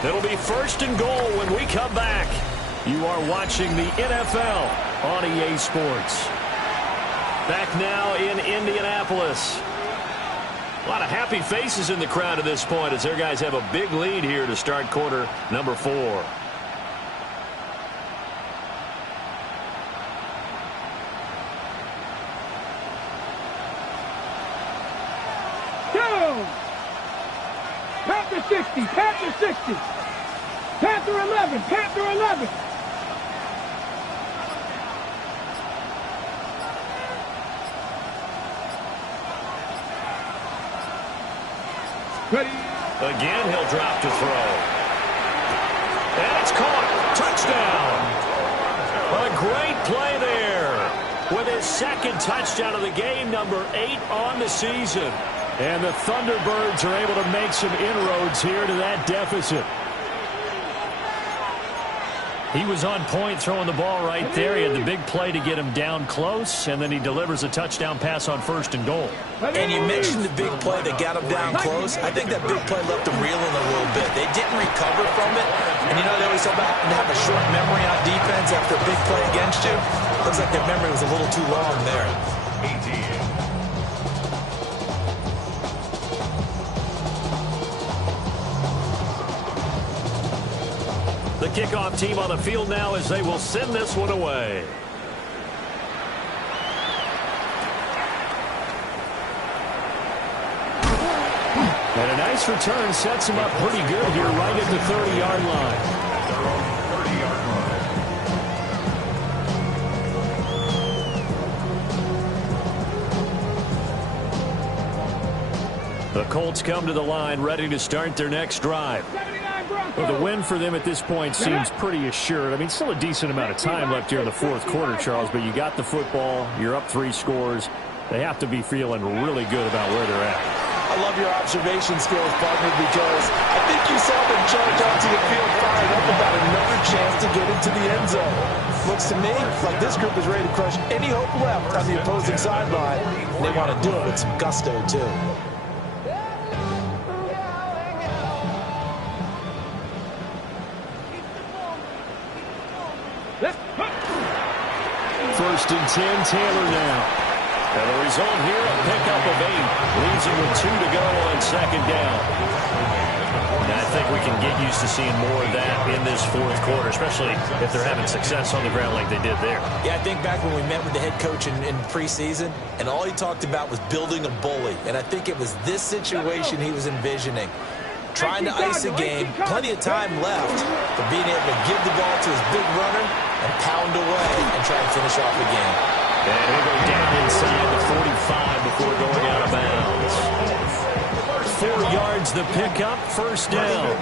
It'll be first and goal when we come back. You are watching the NFL on EA Sports. Back now in Indianapolis. A lot of happy faces in the crowd at this point as their guys have a big lead here to start quarter number 4. Go! Panther 60, Panther 60. Panther 11, Panther 11. Ready? Again, he'll drop to throw. And it's caught. Touchdown. A great play there. With his second touchdown of the game, number 8 on the season. And the Thunderbirds are able to make some inroads here to that deficit. He was on point throwing the ball right there. He had the big play to get him down close, and then he delivers a touchdown pass on first and goal. And you mentioned the big play that got him down close. I think that big play left him reeling a little bit. They didn't recover from it. And you know, they always talk about having to have a short memory on defense after a big play against you. Looks like their memory was a little too long there. 18. The kickoff team on the field now as they will send this one away. And a nice return sets him up pretty good here right at the 30-yard line. At their own 30-yard line. The Colts come to the line ready to start their next drive. 79 Bronco. Well, the win for them at this point seems pretty assured. I mean, still a decent amount of time left here in the fourth quarter, Charles, but you got the football, you're up 3 scores. They have to be feeling really good about where they're at. I love your observation skills, partner, because I think you saw them charge onto the field fired up about another chance to get into the end zone. Looks to me like this group is ready to crush any hope left on the opposing sideline. They want to do it with some gusto, too. First and 10, Taylor now. And the result here, a pickup of 8. Leaves him with 2 to go on second down. And I think we can get used to seeing more of that in this fourth quarter, especially if they're having success on the ground like they did there. Yeah, I think back when we met with the head coach in preseason, and all he talked about was building a bully. And I think it was this situation he was envisioning. Trying to ice a game, plenty of time left, but being able to give the ball to his big runner and pound away and try and finish off the game. And he'll go down inside the 45 before going out of bounds. 4 yards the pickup, first down.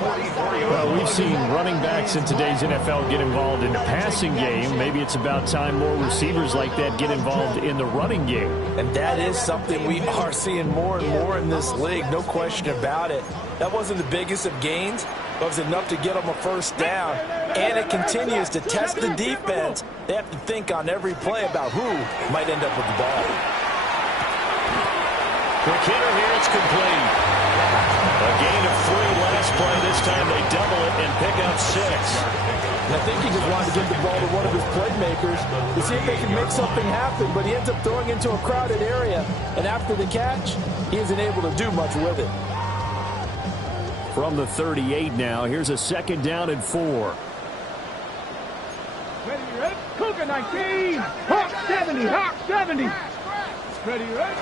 Well, we've seen running backs in today's NFL get involved in the passing game. Maybe it's about time more receivers like that get involved in the running game. And that is something we are seeing more and more in this league, no question about it. That wasn't the biggest of gains, but it was enough to get them a first down. And it continues to test the defense. They have to think on every play about who might end up with the ball. Quick hitter here, it's complete. A gain of 3 last play. This time they double it and pick up 6. And I think he just wanted to give the ball to one of his playmakers to see if they can make something happen, but he ends up throwing into a crowded area. And after the catch, he isn't able to do much with it. From the 38 now, here's a second down and 4. Ready, ready? Cougar 19. Hawk 70. Hawk 70. Ready, ready?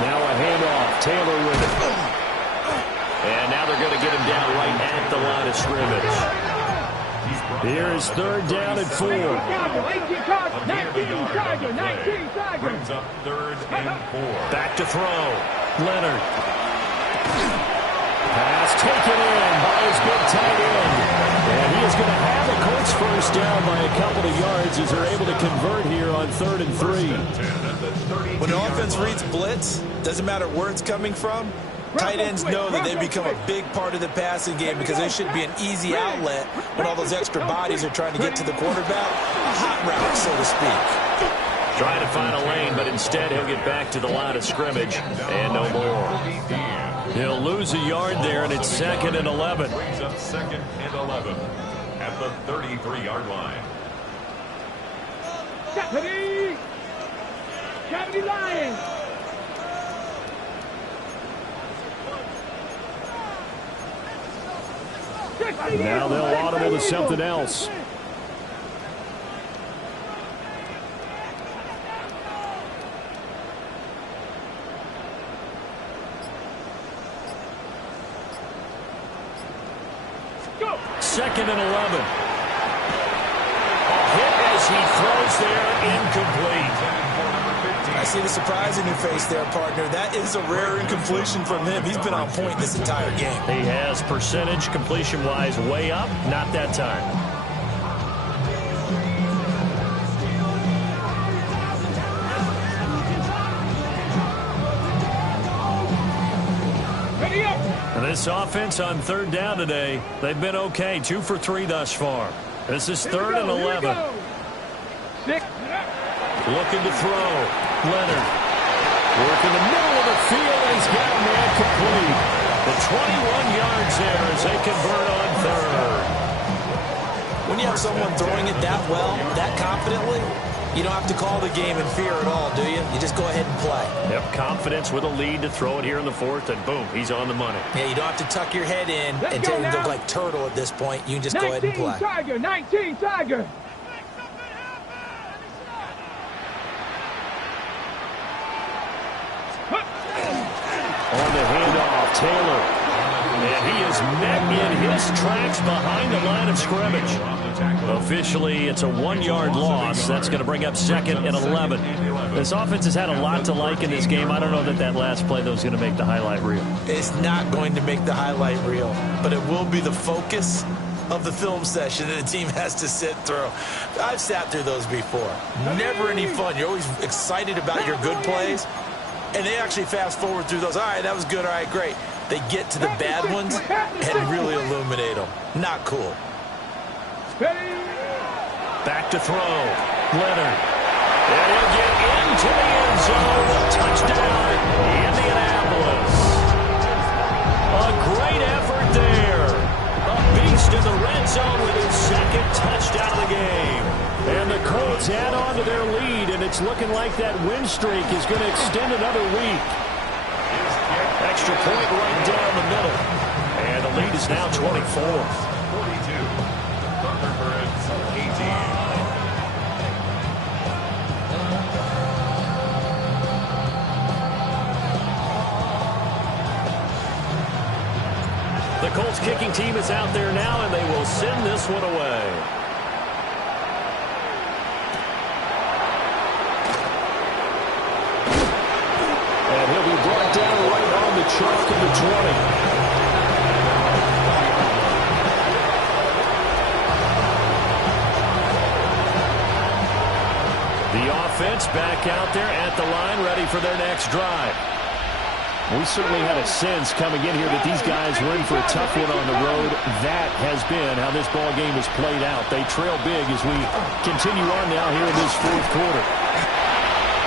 Now a handoff. Taylor with it. And now they're going to get him down right at the line of scrimmage. Here is third down and 4. 19 Tiger, 19 Tiger. Brings up third and 4. Back to throw. Leonard. Pass taken in by his big tight end. And he is going to have the Colts first down by a couple of yards as they're able to convert here on third and 3. When the offense reads blitz, doesn't matter where it's coming from, tight ends know that they become a big part of the passing game because they should be an easy outlet when all those extra bodies are trying to get to the quarterback. A hot route, so to speak. Trying to find a lane, but instead he'll get back to the line of scrimmage and no more. He'll lose a yard there, and it's 2nd and 11. Brings up 2nd and 11 at the 33-yard line. Deputy! Deputy Lions! Now they'll audible to something else. Go! 2nd and 11. A hit as he throws there, incomplete. I see the surprise in your face there, partner. That is a rare incompletion from him. He's been on point this entire game. He has percentage completion-wise way up, not that time. Ready up! And this offense on third down today, they've been okay. 2 for 3 thus far. This is 3rd and 11. 6. Looking to throw. Leonard. Work in the middle of the field, and he's got a man complete. The 21 yards there as they convert on third. When you have someone throwing it that well, that confidently, you don't have to call the game in fear at all, do you? You just go ahead and play. Yep, confidence with a lead to throw it here in the 4th, and boom, he's on the money. Yeah, you don't have to tuck your head in and take it look like turtle at this point. You can just go ahead and play. 19 Tiger, 19 Tiger. On the handoff, Taylor. And he is met in his tracks behind the line of scrimmage. Officially, it's a 1-yard loss. That's going to bring up 2nd and 11. This offense has had a lot to like in this game. I don't know that last play, though, is going to make the highlight reel. It's not going to make the highlight reel, but it will be the focus of the film session that the team has to sit through. I've sat through those before. Never any fun. You're always excited about your good plays, and they actually fast forward through those. All right, that was good. All right, great. They get to the bad ones and really illuminate them. Not cool. Back to throw. Leonard. And he'll get into the end zone. Touchdown, Indianapolis. A great effort there. A beast in the red zone with his 2nd touchdown of the game. And the Colts add on to their lead, and it's looking like that win streak is going to extend another week. Extra point right down the middle. And the lead is now 24. 42. Thunderbirds 18. The Colts kicking team is out there now, and they will send this one away. And he'll be brought down right on the chalk of the 20. The offense back out there at the line, ready for their next drive. We certainly had a sense coming in here that these guys were in for a tough one on the road. That has been how this ball game has played out. They trail big as we continue on now here in this 4th quarter.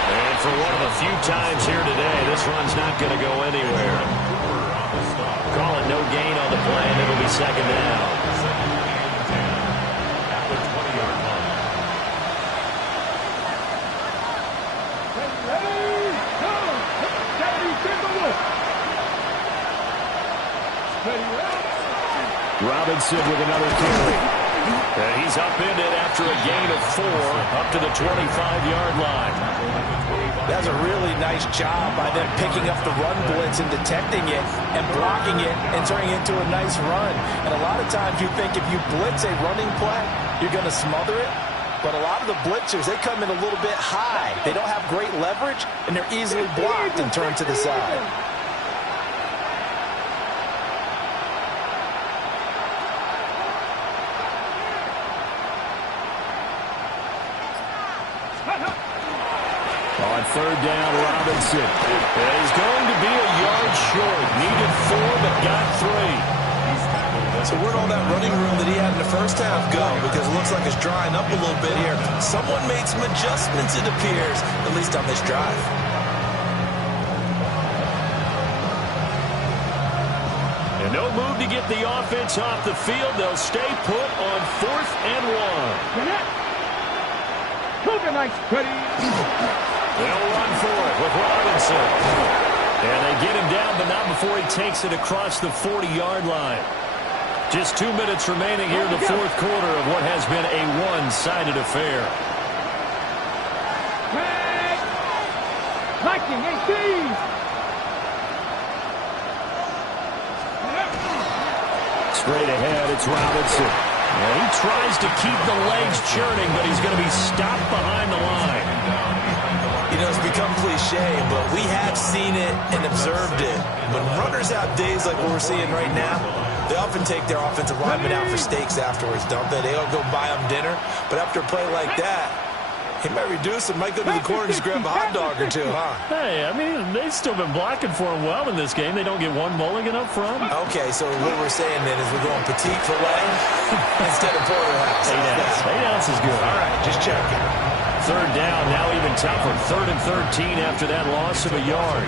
And for one of the few times here today, this run's not going to go anywhere. Call it no gain on the play, and it'll be 2nd down. At the 20-yard line. Robinson with another carry. And he's upended after a gain of 4 up to the 25-yard line. That's a really nice job by them picking up the run blitz and detecting it and blocking it and turning it into a nice run. And a lot of times you think if you blitz a running play, you're going to smother it. But a lot of the blitzers, they come in a little bit high. They don't have great leverage, and they're easily blocked and turned to the side. On third down, Robinson. He's going to be a yard short. Needed 4, but got 3. So where'd all that running room that he had in the first half go? Because it looks like it's drying up a little bit here. Someone made some adjustments, it appears, at least on this drive. And no move to get the offense off the field. They'll stay put on 4th and 1. Cougar nice, Cuddy. They'll run for it with Robinson. And they get him down, but not before he takes it across the 40-yard line. Just 2 minutes remaining here in the 4th quarter of what has been a one-sided affair. Viking 18. Straight ahead, it's Robinson. And he tries to keep the legs churning, but he's going to be stopped behind the line. You know, it's become cliche, but we have seen it and observed it. When runners have days like what we're seeing right now, they often take their offensive linemen out for steaks afterwards, don't they? They all go buy them dinner. But after a play like that, he might reduce it, might go to the corner and just grab a hot dog or two, huh? Hey, I mean, they've still been blocking for him well in this game. They don't get one mulligan up front. Okay, so what we're saying then is we're going petite filet instead of porterhouse. 8 ounce is good. All right, just checking. Third down, now even tougher. 3rd and 13 after that loss of a yard.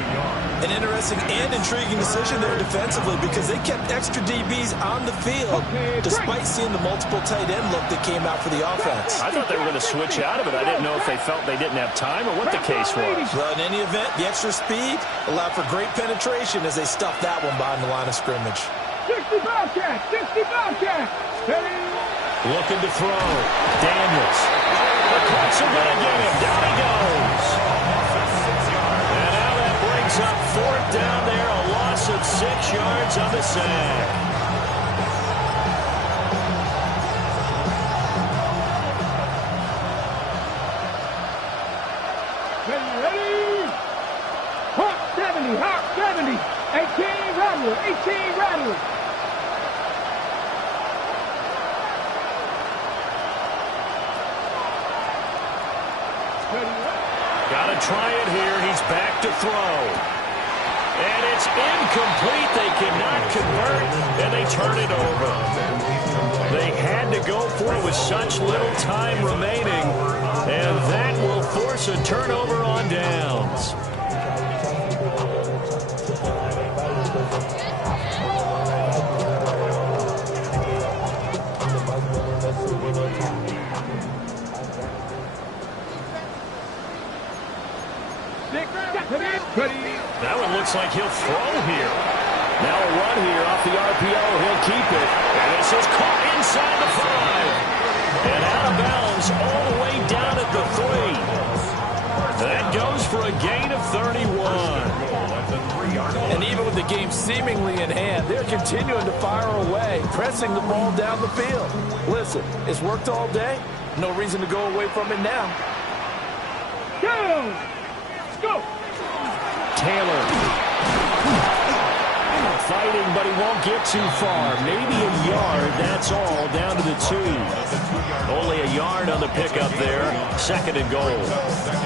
An interesting and intriguing decision there defensively because they kept extra DBs on the field despite seeing the multiple tight end look that came out for the offense. I thought they were going to switch out of it. I didn't know if they felt they didn't have time or what the case was. Well, in any event, the extra speed allowed for great penetration as they stuffed that one behind the line of scrimmage. 60 Bobcats, 60 Bobcats. Looking to throw. Daniels. The Colts are going to get him. Down he goes. And now that brings up 4th down there. A loss of 6 yards on the sack. Ready? Hawk 70, Hawk 70. 18 Rattler, 18 Rattler. Got to try it here. He's back to throw. And it's incomplete. They cannot convert, and they turn it over. They had to go for it with such little time remaining, and that will force a turnover on downs. That one looks like he'll throw here. Now a run here off the RPO. He'll keep it. And this is caught inside the 5. And out of bounds all the way down at the 3. That goes for a gain of 31. And even with the game seemingly in hand, they're continuing to fire away, pressing the ball down the field. Listen, it's worked all day. No reason to go away from it now. Go! Go! Taylor. Fighting, but he won't get too far. Maybe a yard, that's all, down to the 2. Only a yard on the pickup there. 2nd and goal.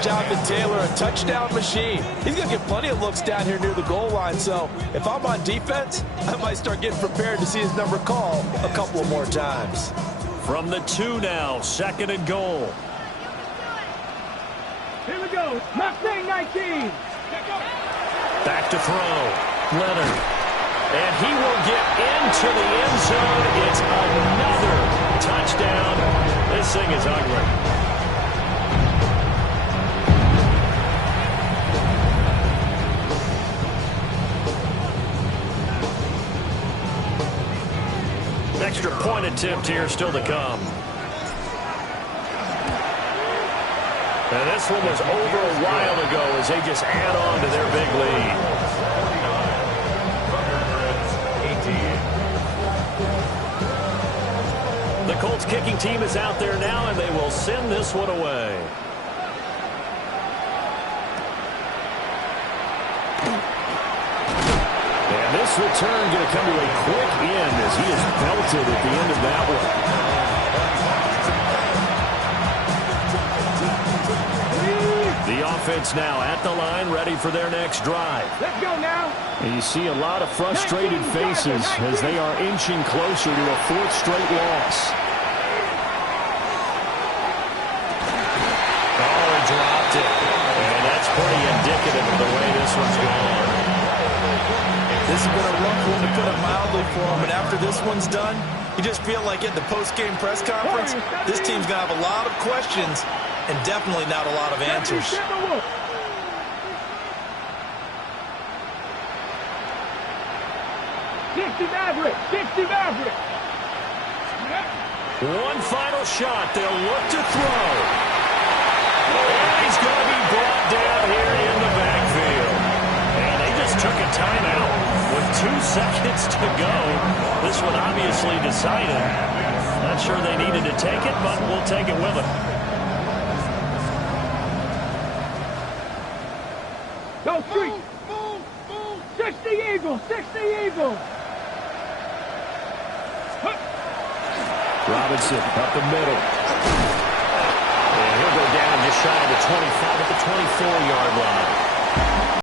Jonathan Taylor, a touchdown machine. He's going to get plenty of looks down here near the goal line, so if I'm on defense, I might start getting prepared to see his number called a couple of more times. From the 2 now, 2nd and goal. Here we go. Mustang 19. Back to throw. Leonard. And he will get into the end zone. It's another touchdown. This thing is ugly. Extra point attempt here still to come. And this one was over a while ago as they just add on to their big lead. 49, Thunderbirds 18. The Colts kicking team is out there now, and they will send this one away. And this return going to come to a quick end as he is belted at the end of that one. The offense now at the line, ready for their next drive. Let's go now. And you see a lot of frustrated faces as they are inching closer to a fourth straight loss. Oh, he dropped it. And that's pretty indicative of the way this one's gone. This has been a rough one, to put it mildly, for him. And after this one's done, you just feel like at the post-game press conference, this team's going to have a lot of questions and definitely not a lot of answers. 60 Maverick. 60 Maverick. One final shot. They'll look to throw. And he's going to be brought down here in the backfield. And they just took a timeout with 2 seconds to go. This one obviously decided. Not sure they needed to take it, but we'll take it with them. Go street. 60 Eagles. 60 Eagles. Robinson up the middle. And he'll go down just shy of the 25 at the 24-yard line.